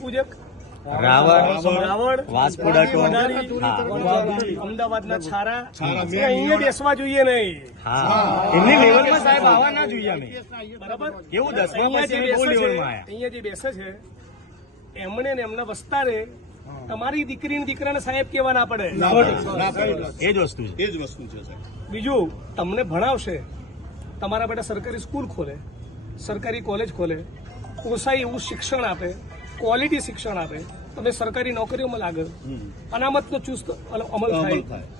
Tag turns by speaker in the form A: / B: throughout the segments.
A: પૂજક
B: રાવણ.
A: અમદાવાદના છારા. અહીંયા બેસવા જોઈએ નહીં.
B: એમની લેવલમાં સાહેબ આવવા ના જોઈએ અમે
A: બરાબર?
B: કેવું દસમા
A: જે બેસે છે અહીંયા જે બેસે છે એમને ને એમના વસ્તારે તમારી દીકરી ને દીકરાને સાહેબ કેવા ના પડે.
B: એ જ વસ્તુ છે.
C: એ જ વસ્તુ છે સાહેબ.
A: બીજું તમને ભણાવશે. તમારા બેટા સરકારી સ્કૂલ ખોલે સરકારી કોલેજ ખોલે પોસાય એવું શિક્ષણ આપે ક્વોલિટી શિક્ષણ આપે તમે સરકારી નોકરીઓમાં લાગે. અનામતનો ચુસ્ત અલ- અમલ થાય.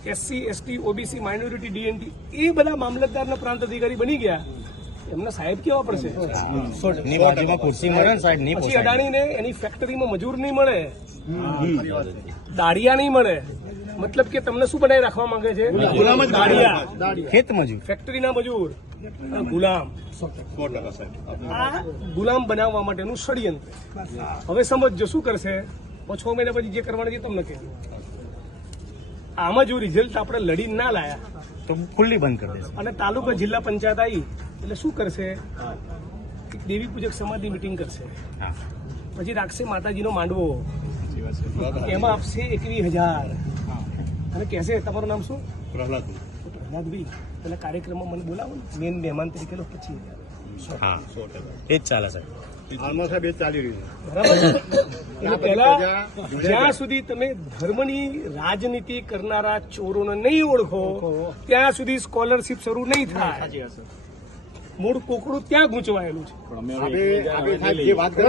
A: SC ST OBC minority DNT એ બધા મામલતદારના પ્રાંત અધિકારી બની ગયા. એમને સાહેબ કેવા પડશે? પછી
B: પોસાય.
A: એની ફેક્ટરીમાં મજૂર નહીં મળે. દાડિયા નહીં મળે. મતલબ કે તમને શું બનાવી રાખવા માંગે છે?
C: ગુલામ જ
B: ખેત મજૂર.
A: ફેક્ટરીના મજૂર. ગુલામ.
C: સાહેબ
A: આ ગુલામ બનાવવા માટેનું ષડયંત્ર. હવે સમજજો શું કરશે? છ મહિના પછી જે કરવાનું છે તમને કહેજો. આમાં જો રિઝલ્ટ આપણે લડી ના લાયા
B: તો ખુલ્લી બંધ કરી દેશે.
A: અને તાલુકા જિલ્લા પંચાયત આવી એટલે શું કરશે? એક દેવી પૂજક સમાજની મિટિંગ કરશે.
B: હા.
A: પછી રાખશે માતાજીનો માંડવો. એમાં આપશે એકવીસ હજાર. અને કહેશે તમારું નામ શું?
C: પ્રહલાદ.
A: પ્રહલાદભાઈ પેલા કાર્યક્રમમાં મને બોલાવો ને. મેન મહેમાન તરીકે લો પછી
B: હા. એ જ ચાલે સાહેબ.
C: હાલમાં સાહેબ એ ચાલી રહ્યું
A: બરાબર પહેલા જ્યાં સુધી તમે ધર્મની રાજનીતિ કરનારા ચોરોને નહીં ઓળખો ત્યાં સુધી સ્કોલરશીપ શરૂ નહીં થાય. મૂળ કોકડું ત્યાં ગૂંચવાયેલું છે.